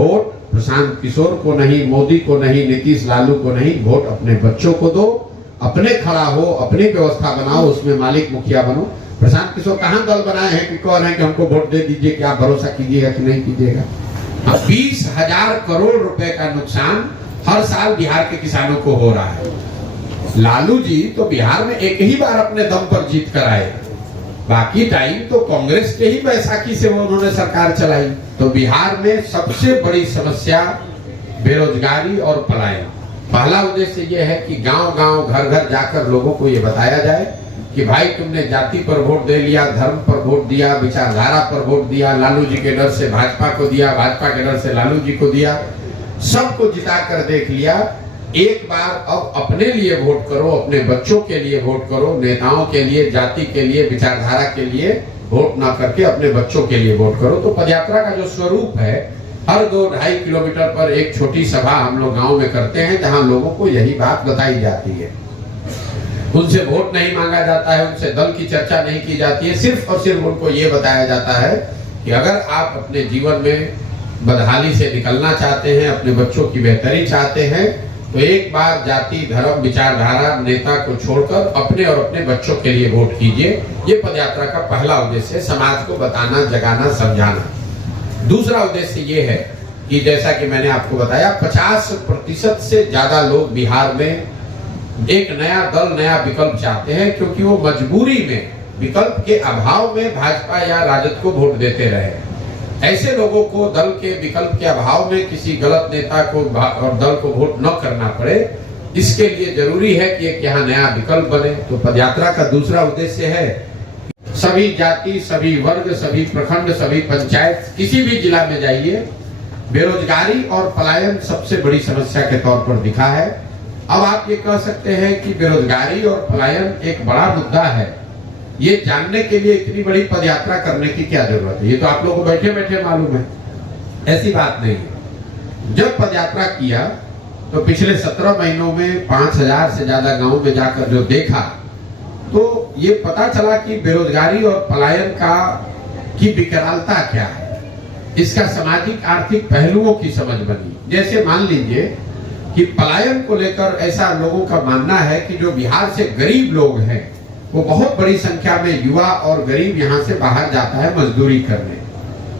Vote Prashant Kishor को नहीं, मोदी को नहीं, नीतीश लालू को नहीं, वोट अपने बच्चों को दो, अपने खड़ा हो, अपनी व्यवस्था बनाओ, उसमें मालिक मुखिया बनो। प्रशांत किशोर कहां दल बनाए हैं कि कौन है कि हमको वोट दे दीजिए, क्या भरोसा कीजिएगा कि नहीं कीजिएगा। 20,000 करोड़ रुपए का नुकसान हर साल बिहार के किसानों को हो रहा है। लालू जी तो बिहार में एक ही बार अपने दम पर जीत कर आए, बाकी टाइम तो कांग्रेस के ही बैसाखी से वो उन्होंने सरकार चलाई। तो बिहार में सबसे बड़ी समस्या बेरोजगारी और पलायन। पहला उद्देश्य ये है कि गांव-गांव, घर-घर जाकर लोगों को ये बताया जाए कि भाई तुमने जाति पर वोट दे लिया, धर्म पर वोट दिया, विचारधारा पर वोट दिया, लालू जी के डर से भाजपा को दिया, भाजपा के डर से लालू जी को दिया, सबको जिता कर देख लिया। एक बार अब अपने लिए वोट करो, अपने बच्चों के लिए वोट करो, नेताओं के लिए, जाति के लिए, विचारधारा के लिए वोट ना करके अपने बच्चों के लिए वोट करो। तो पदयात्रा का जो स्वरूप है, हर 2-2.5 किलोमीटर पर एक छोटी सभा हम लोग गांव में करते हैं, जहां लोगों को यही बात बताई जाती है। उनसे वोट नहीं मांगा जाता है, उनसे दल की चर्चा नहीं की जाती है, सिर्फ और सिर्फ उनको ये बताया जाता है कि अगर आप अपने जीवन में बदहाली से निकलना चाहते हैं, अपने बच्चों की बेहतरी चाहते हैं, तो एक बार जाति, धर्म, विचारधारा, नेता को छोड़कर अपने और अपने बच्चों के लिए वोट कीजिए। ये पदयात्रा का पहला उद्देश्य है, समाज को बताना, जगाना, समझाना। दूसरा उद्देश्य ये है कि जैसा कि मैंने आपको बताया, 50% से ज्यादा लोग बिहार में एक नया दल, नया विकल्प चाहते हैं, क्योंकि वो मजबूरी में, विकल्प के अभाव में भाजपा या राजद को वोट देते रहे। ऐसे लोगों को दल के विकल्प के अभाव में किसी गलत नेता को और दल को वोट न करना पड़े, इसके लिए जरूरी है कि एक यहाँ नया विकल्प बने। तो पदयात्रा का दूसरा उद्देश्य है सभी जाति, सभी वर्ग, सभी प्रखंड, सभी पंचायत, किसी भी जिला में जाइए, बेरोजगारी और पलायन सबसे बड़ी समस्या के तौर पर दिखा है। अब आप ये कह सकते हैं कि बेरोजगारी और पलायन एक बड़ा मुद्दा है, ये जानने के लिए इतनी बड़ी पदयात्रा करने की क्या जरूरत है? ये तो आप लोगों को बैठे बैठे मालूम है। ऐसी बात नहीं है। जब पदयात्रा किया तो पिछले 17 महीनों में 5,000 से ज्यादा गांव में जाकर जो देखा, तो ये पता चला कि बेरोजगारी और पलायन की विकरालता क्या है, इसका सामाजिक आर्थिक पहलुओं की समझ बनी। जैसे मान लीजिए कि पलायन को लेकर ऐसा लोगों का मानना है कि जो बिहार से गरीब लोग हैं, वो बहुत बड़ी संख्या में युवा और गरीब यहाँ से बाहर जाता है मजदूरी करने।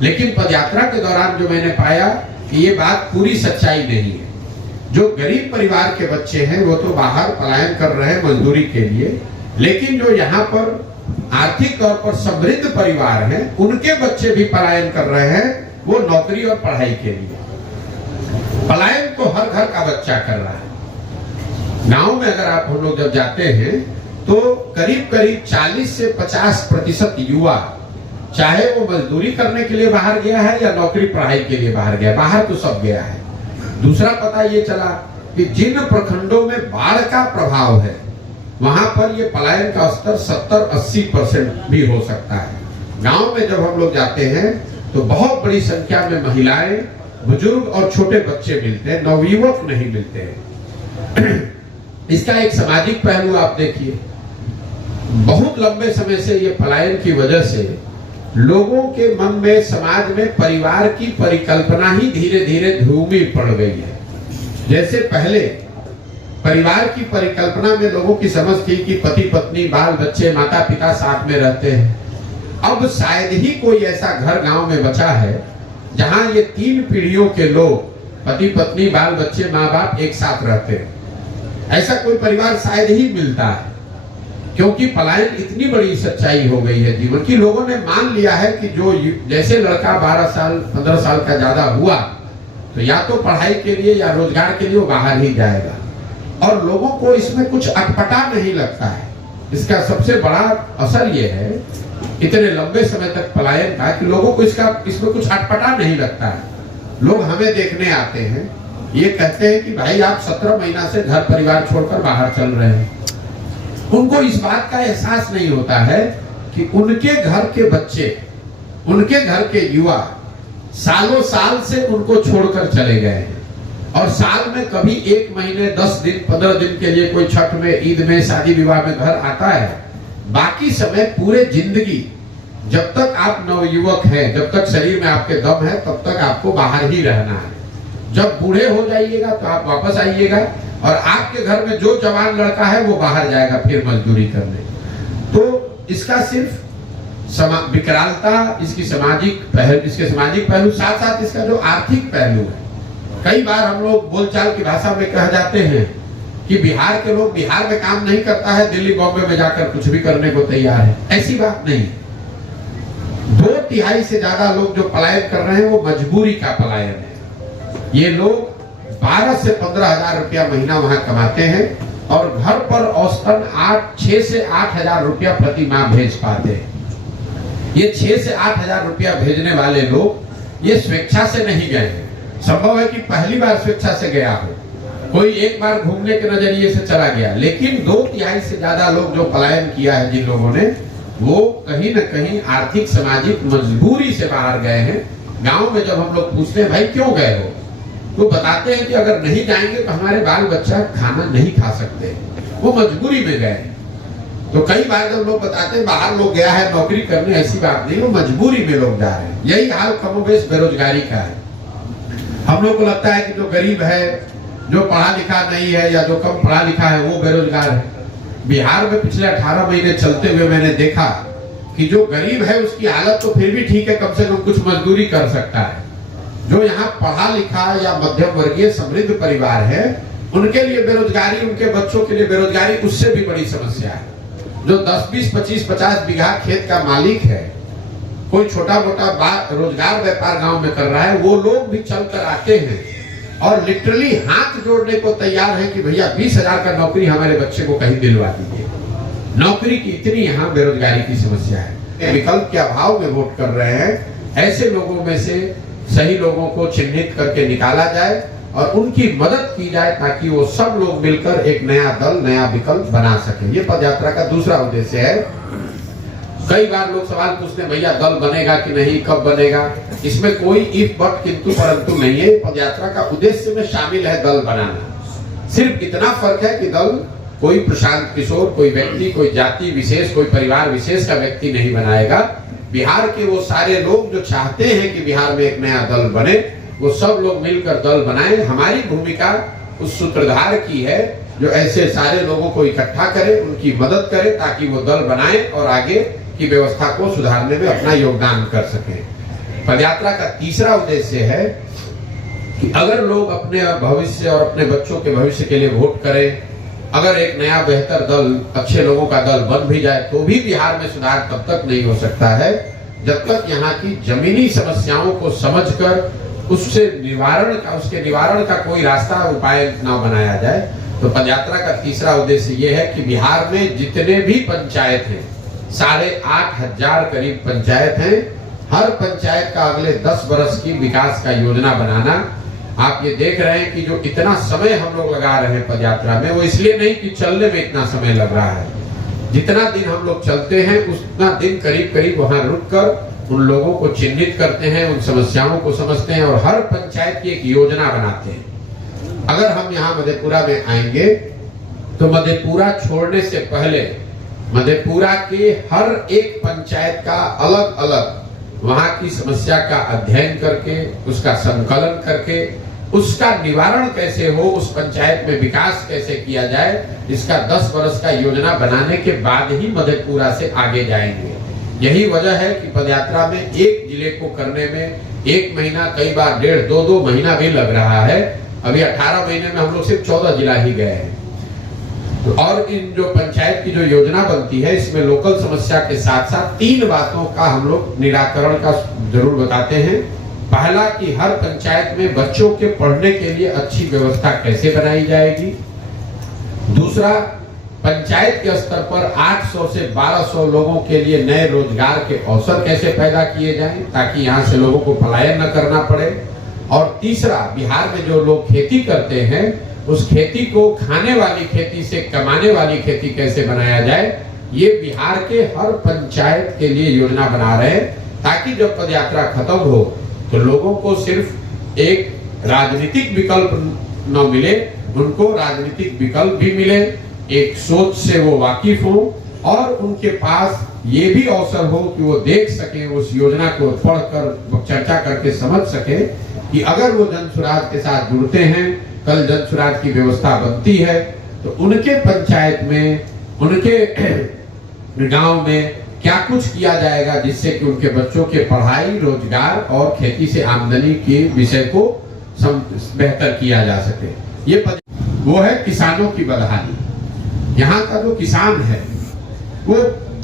लेकिन पदयात्रा के दौरान जो मैंने पाया कि ये बात पूरी सच्चाई नहीं है। जो गरीब परिवार के बच्चे हैं वो तो बाहर पलायन कर रहे हैं मजदूरी के लिए, लेकिन जो यहाँ पर आर्थिक तौर पर समृद्ध परिवार हैं, उनके बच्चे भी पलायन कर रहे हैं, वो नौकरी और पढ़ाई के लिए। पलायन तो हर घर का बच्चा कर रहा है। गांव में अगर आप हम लोग जब जाते हैं तो करीब करीब 40 से 50% युवा, चाहे वो मजदूरी करने के लिए बाहर गया है या नौकरी पढ़ाई के लिए बाहर गया, बाहर तो सब गया है। दूसरा पता ये चला कि जिन प्रखंडों में बाढ़ का प्रभाव है, वहां पर ये पलायन का स्तर 70-80% भी हो सकता है। गांव में जब हम लोग जाते हैं तो बहुत बड़ी संख्या में महिलाएं, बुजुर्ग और छोटे बच्चे मिलते हैं, नवयुवक नहीं मिलते हैं। इसका एक सामाजिक पहलू आप देखिए, बहुत लंबे समय से ये पलायन की वजह से लोगों के मन में, समाज में परिवार की परिकल्पना ही धीरे धीरे धूमिल पड़ गई है। जैसे पहले परिवार की परिकल्पना में लोगों की समझ थी कि पति पत्नी, बाल बच्चे, माता पिता साथ में रहते हैं। अब शायद ही कोई ऐसा घर गांव में बचा है जहां ये 3 पीढ़ियों के लोग, पति पत्नी, बाल बच्चे, माँ बाप एक साथ रहते हैं। ऐसा कोई परिवार शायद ही मिलता है, क्योंकि पलायन इतनी बड़ी सच्चाई हो गई है जीवन की। लोगों ने मान लिया है कि जो जैसे लड़का 12 साल 15 साल का ज्यादा हुआ तो या तो पढ़ाई के लिए या रोजगार के लिए वो बाहर ही जाएगा, और लोगों को इसमें कुछ अटपटा नहीं लगता है। इसका सबसे बड़ा असर ये है इतने लंबे समय तक पलायन का कि लोगों को इसमें कुछ अटपटा नहीं लगता है। लोग हमें देखने आते हैं, ये कहते हैं कि भाई आप 17 महीना से घर परिवार छोड़कर बाहर चल रहे हैं। उनको इस बात का एहसास नहीं होता है कि उनके घर के बच्चे, उनके घर के युवा सालों साल से उनको छोड़कर चले गए हैं, और साल में कभी 1 महीने 10 दिन 15 दिन के लिए कोई छठ में, ईद में, शादी विवाह में घर आता है। बाकी समय पूरे जिंदगी जब तक आप नवयुवक हैं, जब तक शरीर में आपके दम है, तब तक आपको बाहर ही रहना है। जब बूढ़े हो जाइएगा तो आप वापस आइएगा, और आपके घर में जो जवान लड़का है वो बाहर जाएगा फिर मजदूरी करने। तो इसका सिर्फ विकरालता, इसकी सामाजिक पहलू, इसके सामाजिक पहलू, साथ साथ इसका जो आर्थिक पहलू है। कई बार हम लोग बोलचाल की भाषा में कह जाते हैं कि बिहार के लोग बिहार में काम नहीं करता है, दिल्ली बॉम्बे में जाकर कुछ भी करने को तैयार है। ऐसी बात नहीं। 2/3 से ज्यादा लोग जो पलायन कर रहे हैं वो मजबूरी का पलायन है। ये लोग 12 से 15 हजार रुपया महीना वहां कमाते हैं और घर पर औसतन 6 से 8 हजार रुपया प्रति माह भेज पाते हैं। ये 6 से 8 हजार रुपया भेजने वाले लोग ये स्वेच्छा से नहीं गए हैं। संभव है कि पहली बार स्वेच्छा से गया हो, कोई एक बार घूमने के नजरिए से चला गया, लेकिन 2/3 से ज्यादा लोग जो पलायन किया है जिन लोगों ने, वो कहीं न कहीं आर्थिक सामाजिक मजबूरी से बाहर गए हैं। गांव में जब हम लोग पूछते हैं भाई क्यों गए हो, तो बताते हैं कि अगर नहीं जाएंगे तो हमारे बाल बच्चा खाना नहीं खा सकते, वो मजबूरी में गए। तो कई बार जब लोग बताते हैं बाहर लोग गया है नौकरी करने, ऐसी बात नहीं, वो मजबूरी में लोग जा रहे हैं। यही हाल कमोबेश बेरोजगारी का है। हम लोग को लगता है कि जो गरीब है, जो पढ़ा लिखा नहीं है या जो कम पढ़ा लिखा है वो बेरोजगार है। बिहार में पिछले 18 महीने चलते हुए मैंने देखा कि जो गरीब है उसकी हालत तो फिर भी ठीक है, कम से कम कुछ मजदूरी कर सकता है। जो यहाँ पढ़ा लिखा या मध्यम वर्गीय समृद्ध परिवार है, उनके लिए बेरोजगारी, उनके बच्चों के लिए बेरोजगारी उससे भी बड़ी समस्या है। जो 10, 20, 25, 50 बीघा खेत का मालिक है, कोई छोटा मोटा रोजगार व्यापार गांव में कर रहा है, वो लोग भी चलकर आते हैं और लिटरली हाथ जोड़ने को तैयार है कि भैया 20,000 का नौकरी हमारे बच्चे को कहीं दिलवा दीजिए। नौकरी की इतनी यहाँ बेरोजगारी की समस्या है। विकल्प के अभाव में वोट कर रहे हैं। ऐसे लोगों में से सही लोगों को चिन्हित करके निकाला जाए और उनकी मदद की जाए ताकि वो सब लोग मिलकर एक नया दल, नया विकल्प बना सके। ये पदयात्रा का दूसरा उद्देश्य है। कई बार लोग सवाल पूछते हैं भैया दल बनेगा कि नहीं, कब बनेगा। इसमें कोई इफ बट किंतु परंतु नहीं है। पदयात्रा का उद्देश्य में शामिल है दल बनाना। सिर्फ इतना फर्क है कि दल कोई प्रशांत किशोर, कोई व्यक्ति, कोई जाति विशेष, कोई परिवार विशेष का व्यक्ति नहीं बनाएगा। बिहार के वो सारे लोग जो चाहते हैं कि बिहार में एक नया दल बने, वो सब लोग मिलकर दल बनाए। हमारी भूमिका उस सूत्रधार की है जो ऐसे सारे लोगों को इकट्ठा करे, उनकी मदद करे ताकि वो दल बनाए और आगे की व्यवस्था को सुधारने में अपना योगदान कर सके। पदयात्रा का तीसरा उद्देश्य है कि अगर लोग अपने भविष्य और अपने बच्चों के भविष्य के लिए वोट करें, अगर एक नया बेहतर दल, अच्छे लोगों का दल बन भी जाए, तो भी बिहार में सुधार तब तक नहीं हो सकता है जब तक यहाँ की जमीनी समस्याओं को समझकर उसके निवारण का कोई रास्ता, उपाय न बनाया जाए। तो पदयात्रा का तीसरा उद्देश्य ये है कि बिहार में जितने भी पंचायत हैं, 8,500 करीब पंचायत हैं, हर पंचायत का अगले 10 वर्ष की विकास का योजना बनाना। आप ये देख रहे हैं कि जो इतना समय हम लोग लगा रहे हैं पदयात्रा में, वो इसलिए नहीं कि चलने में इतना समय लग रहा है। जितना दिन हम लोग चलते हैं उतना दिन करीब करीब वहां रुककर उन लोगों को चिन्हित करते हैं, उन समस्याओं को समझते हैं और हर पंचायत की एक योजना बनाते हैं। अगर हम यहाँ मधेपुरा में आएंगे तो मधेपुरा छोड़ने से पहले मधेपुरा के हर एक पंचायत का अलग अलग वहां की समस्या का अध्ययन करके, उसका संकलन करके, उसका निवारण कैसे हो, उस पंचायत में विकास कैसे किया जाए, इसका 10 वर्ष का योजना बनाने के बाद ही मधेपुरा से आगे जाएंगे। यही वजह है कि पदयात्रा में एक जिले को करने में 1 महीना, कई बार 1.5, 2 महीना भी लग रहा है। अभी 18 महीने में हम लोग सिर्फ 14 जिला ही गए हैं। तो और इन जो पंचायत की जो योजना बनती है, इसमें लोकल समस्या के साथ साथ 3 बातों का हम लोग निराकरण का जरूर बताते हैं। पहला कि हर पंचायत में बच्चों के पढ़ने के लिए अच्छी व्यवस्था कैसे बनाई जाएगी। दूसरा, पंचायत के स्तर पर 800 से 1200 लोगों के लिए नए रोजगार के अवसर कैसे पैदा किए जाएं ताकि यहाँ से लोगों को पलायन न करना पड़े। और तीसरा, बिहार में जो लोग खेती करते हैं उस खेती को खाने वाली खेती से कमाने वाली खेती कैसे बनाया जाए, ये बिहार के हर पंचायत के लिए योजना बना रहे हैं ताकि जब पदयात्रा खत्म हो तो लोगों को सिर्फ एक राजनीतिक विकल्प न मिले, उनको राजनीतिक विकल्प भी मिले, एक सोच से वो वाकिफ हो और उनके पास ये भी अवसर हो कि वो देख सके, उस योजना को पढ़कर चर्चा करके समझ सके कि अगर वो जन सुराज के साथ जुड़ते हैं, कल जन सुराज की व्यवस्था बनती है तो उनके पंचायत में, उनके गांव में क्या कुछ किया जाएगा जिससे कि उनके बच्चों के पढ़ाई, रोजगार और खेती से आमदनी के विषय को बेहतर किया जा सके। ये वो है किसानों की बदहाली। यहाँ का जो किसान है वो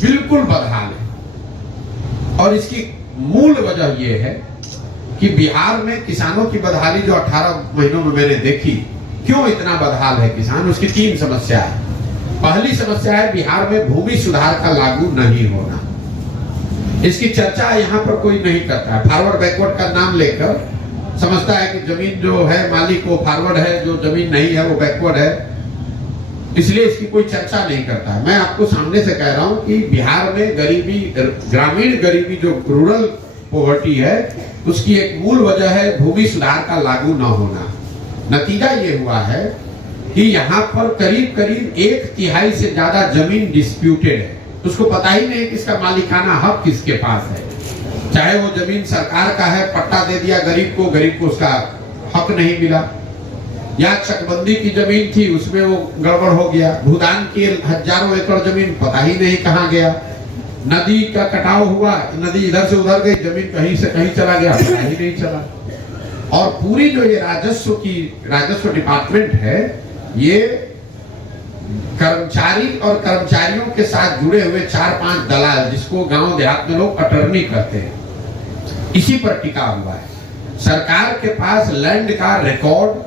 बिल्कुल बदहाल है और इसकी मूल वजह यह है कि बिहार में किसानों की बदहाली जो 18 महीनों में मैंने देखी, क्यों इतना बदहाल है किसान, उसकी 3 समस्या है। पहली समस्या है बिहार में भूमि सुधार का लागू नहीं होना। इसकी चर्चा यहाँ पर कोई नहीं करता है। फॉरवर्ड बैकवर्ड का नाम लेकर समझता है कि जमीन जो है मालिक वो फॉरवर्ड है, जो जमीन नहीं है वो बैकवर्ड है, इसलिए इसकी कोई चर्चा नहीं करता है। मैं आपको सामने से कह रहा हूं कि बिहार में गरीबी, ग्रामीण गरीबी जो रूरल पॉवर्टी है, उसकी एक मूल वजह है भूमि सुधार का लागू न होना। नतीजा ये हुआ है कि यहाँ पर करीब करीब 1/3 से ज्यादा जमीन डिस्प्यूटेड है। उसको पता ही नहीं कि इसका मालिकाना हक किसके पास है। चाहे वो जमीन सरकार का है, पट्टा दे दिया गरीब को उसका हक नहीं मिला, या चकबंदी की जमीन थी उसमें वो गड़बड़ हो गया, भूदान की हजारों एकड़ जमीन पता ही नहीं कहाँ गया, नदी का कटाव हुआ, नदी इधर से उधर गई, जमीन कहीं से कहीं चला गया, पता ही नहीं चला। और पूरी जो ये राजस्व डिपार्टमेंट है, ये कर्मचारी और कर्मचारियों के साथ जुड़े हुए 4-5 दलाल, जिसको गांव देहात में लोग अटर्नी कहते हैं, इसी पर टिका हुआ है। सरकार के पास लैंड का रिकॉर्ड,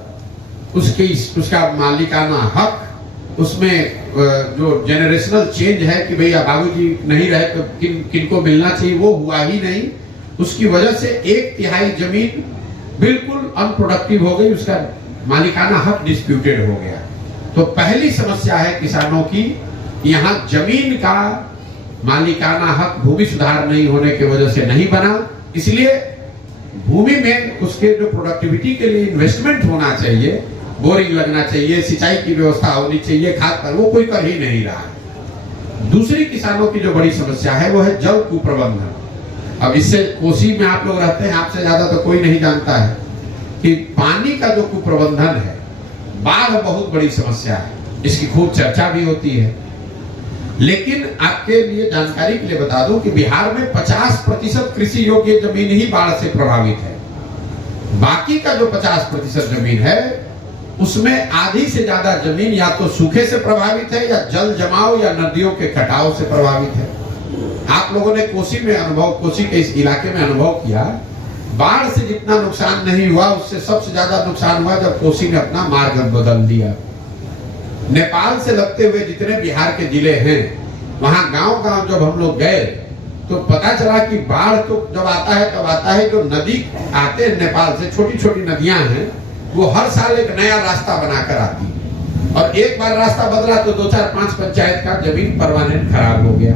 उसका मालिकाना हक, उसमें जो जेनरेशनल चेंज है कि भैया बाबूजी नहीं रहे तो किनको मिलना चाहिए, वो हुआ ही नहीं। उसकी वजह से 1/3 जमीन बिल्कुल अनप्रोडक्टिव हो गई, उसका मालिकाना हक डिस्प्यूटेड हो गया। तो पहली समस्या है किसानों की, यहाँ जमीन का मालिकाना हक भूमि सुधार नहीं होने की वजह से नहीं बना, इसलिए भूमि में उसके जो प्रोडक्टिविटी के लिए इन्वेस्टमेंट होना चाहिए, बोरिंग लगना चाहिए, सिंचाई की व्यवस्था होनी चाहिए, खाद पर, वो कोई कर ही नहीं रहा है। दूसरी किसानों की जो बड़ी समस्या है वो है जल कुप्रबंधन। अब इससे कोसी में आप लोग रहते हैं, आपसे ज्यादा तो कोई नहीं जानता है कि पानी का जो कुप्रबंधन है, बाढ़ बहुत बड़ी समस्या है, इसकी खूब चर्चा भी होती है। लेकिन आपके लिए जानकारी के लिए बता दूं कि बिहार में 50% कृषि योग्य जमीन ही बाढ़ से प्रभावित है। बाकी का जो 50% जमीन है, उसमें आधी से ज्यादा जमीन या तो सूखे से प्रभावित है, या जल जमाव या नदियों के कटाव से प्रभावित है। आप लोगों ने कोसी के इस इलाके में अनुभव किया, बाढ़ से जितना नुकसान नहीं हुआ, उससे सबसे ज्यादा नुकसान हुआ जब कोसी ने अपना मार्ग बदल दिया। नेपाल से लगते हुए जितने बिहार के जिले हैं, वहां गांव जब हम लोग गए तो पता चला कि बाढ़ तो जब आता है तब आता है, जो नदी आते हैं नेपाल से, छोटी छोटी नदियां हैं, वो हर साल एक नया रास्ता बनाकर आती है, और एक बार रास्ता बदला तो 2-4-5 पंचायत का जमीन परमानेंट खराब हो गया।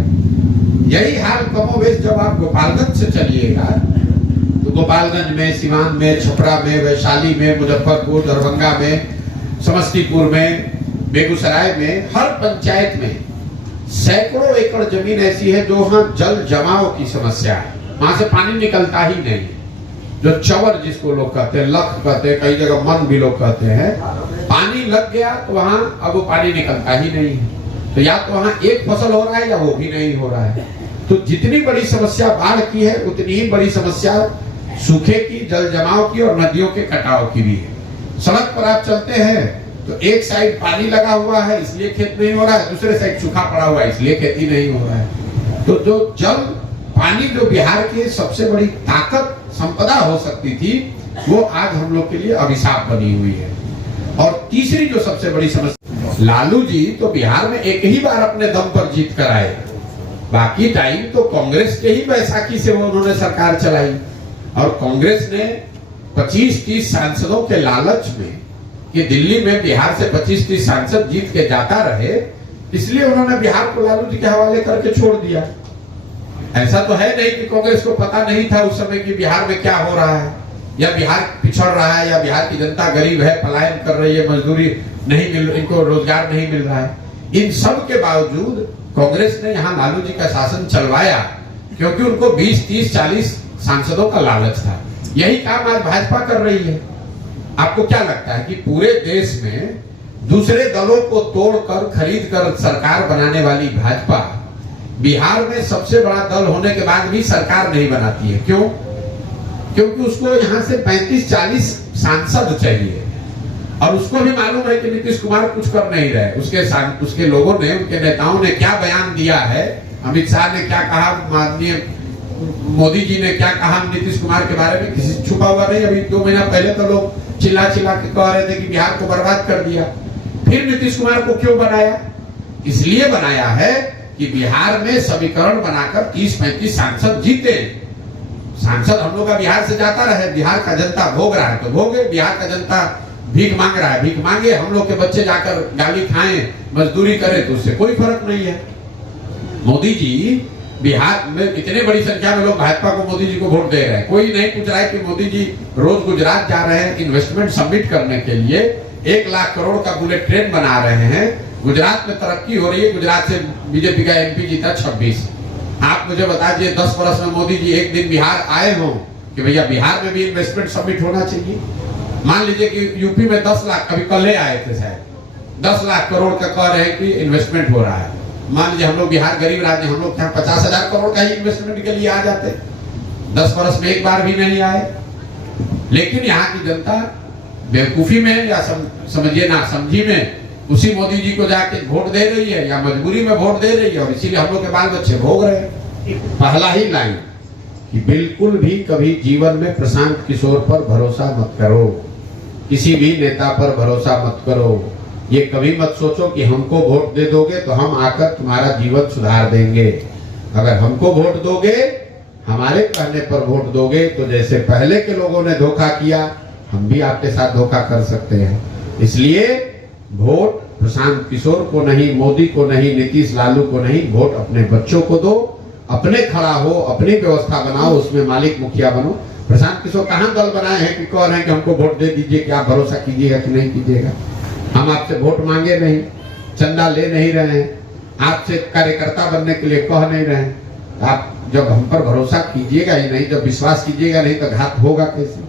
यही हाल कमोवेश जब आप गोपालगंज से चलिएगा, तो गोपालगंज में, सिवान में, छपरा में, वैशाली में, मुजफ्फरपुर, दरभंगा में, समस्तीपुर में, बेगूसराय में, हर पंचायत में सैकड़ों एकड़ जमीन ऐसी है जो वहां जल जमाव की समस्या है, वहां से पानी निकलता ही नहीं। जो चवर जिसको लोग कहते हैं, लख कहते हैं, कई जगह मन भी लोग कहते हैं, पानी लग गया तो वहां अब वो पानी निकलता ही नहीं है। तो या तो वहां एक फसल हो रहा है या वो भी नहीं हो रहा है। तो जितनी बड़ी समस्या बाढ़ की है, उतनी ही बड़ी समस्या सूखे की, जल जमाव की और नदियों के कटाव की भी है। सड़क पर आप चलते हैं तो एक साइड पानी लगा हुआ है इसलिए खेत नहीं हो रहा है, दूसरे साइड सूखा पड़ा हुआ है इसलिए खेती नहीं हो रहा है। तो जो जल पानी जो बिहार की सबसे बड़ी ताकत, संपदा हो सकती थी, वो आज हम लोग के लिए अभिशाप बनी हुई है। और तीसरी जो सबसे बड़ी समस्या, लालू जी तो बिहार में एक ही बार अपने दम पर जीत कर आए, बाकी टाइम तो कांग्रेस के ही बैसाखी से वो उन्होंने सरकार चलाई, और कांग्रेस ने 25-30 सांसदों के लालच में कि दिल्ली में बिहार से 25-30 सांसद जीत के जाता रहे, इसलिए उन्होंने बिहार को लालू जी के हवाले करके छोड़ दिया। ऐसा तो है नहीं कि कांग्रेस को पता नहीं था उस समय कि बिहार में क्या हो रहा है, या बिहार पिछड़ रहा है, या बिहार की जनता गरीब है, पलायन कर रही है, मजदूरी नहीं मिल, इनको रोजगार नहीं मिल रहा है। इन सब के बावजूद कांग्रेस ने यहाँ लालू जी का शासन चलवाया क्योंकि उनको 20, 30, 40 सांसदों का लालच था। यही काम आज भाजपा कर रही है। आपको क्या लगता है कि पूरे देश में दूसरे दलों को तोड़कर खरीद कर सरकार बनाने वाली भाजपा बिहार में सबसे बड़ा दल होने के बाद भी सरकार नहीं बनाती है? क्यों? क्योंकि उसको यहाँ से 35-40 सांसद चाहिए और उसको भी मालूम है कि नीतीश कुमार कुछ कर नहीं रहे। उसके लोगों ने, उनके नेताओं ने क्या बयान दिया है, अमित शाह ने क्या कहा, माननीय मोदी जी ने क्या कहा नीतीश कुमार के बारे में, किसी छुपा हुआ नहीं। अभी 2 महीना पहले तो लोग चिल्ला चिल्ला के कह रहे थे कि बिहार को बर्बाद कर दिया। फिर नीतीश कुमार को क्यों बनाया? इसलिए बनाया है कि बिहार में समीकरण बनाकर 30-35 सांसद जीते। सांसद हम लोग का बिहार से जाता रहे, बिहार का जनता भोग रहा है तो भोगे, बिहार का जनता भीख मांग रहा है, भीख मांगे, हम लोग के बच्चे जाकर गाली खाएं, मजदूरी करें, तो उससे कोई फर्क नहीं है। मोदी जी बिहार में इतने बड़ी संख्या में लोग भाजपा को, मोदी जी को वोट दे रहे हैं। कोई नहीं पूछ रहा है कि मोदी जी रोज गुजरात जा रहे हैं इन्वेस्टमेंट सबमिट करने के लिए, 1 लाख करोड़ का बुलेट ट्रेन बना रहे हैं, गुजरात में तरक्की हो रही है। गुजरात से बीजेपी का एमपी जीता 26। आप मुझे बता दीजिए 10 वर्ष में मोदी जी एक दिन बिहार आए हों कि भैया बिहार में भी इन्वेस्टमेंट सबमिट होना चाहिए। मान लीजिए कि यूपी में 10 लाख, अभी कल आए थे शायद, 10 लाख करोड़ का कह रहे हैं कि इन्वेस्टमेंट हो रहा है। मान लीजिए हम लोग बिहार गरीब राज्य, हम लोग यहाँ 50,000 करोड़ का ही इन्वेस्टमेंट के लिए आ जाते, 10 वर्ष में एक बार भी नहीं आए। लेकिन यहाँ की जनता बेवकूफी में या समझिए ना समझी में उसी मोदी जी को जाके वोट दे रही है या मजबूरी में वोट दे रही है, और इसीलिए हम लोग के बाल बच्चे भोग रहे हैं। पहला ही लाइन कि बिल्कुल भी कभी जीवन में प्रशांत किशोर पर भरोसा मत करो, किसी भी नेता पर भरोसा मत करो। ये कभी मत सोचो कि हमको वोट दे दोगे तो हम आकर तुम्हारा जीवन सुधार देंगे। अगर हमको वोट दोगे, हमारे कहने पर वोट दोगे, तो जैसे पहले के लोगों ने धोखा किया, हम भी आपके साथ धोखा कर सकते हैं। इसलिए वोट प्रशांत किशोर को नहीं, मोदी को नहीं, नीतीश लालू को नहीं, वोट अपने बच्चों को दो, अपने खड़ा हो, अपनी व्यवस्था बनाओ, उसमें मालिक मुखिया बनो। प्रशांत किशोर कहाँ दल बनाए हैं कि कह रहे हैं कि हमको वोट दे दीजिए, कि आप भरोसा कीजिएगा कि नहीं कीजिएगा। हम आपसे वोट मांगे नहीं, चंदा ले नहीं रहे हैं, आपसे कार्यकर्ता बनने के लिए कह नहीं रहे हैं। आप जब हम पर भरोसा कीजिएगा ही नहीं, जब विश्वास कीजिएगा नहीं, तो घात होगा कैसे?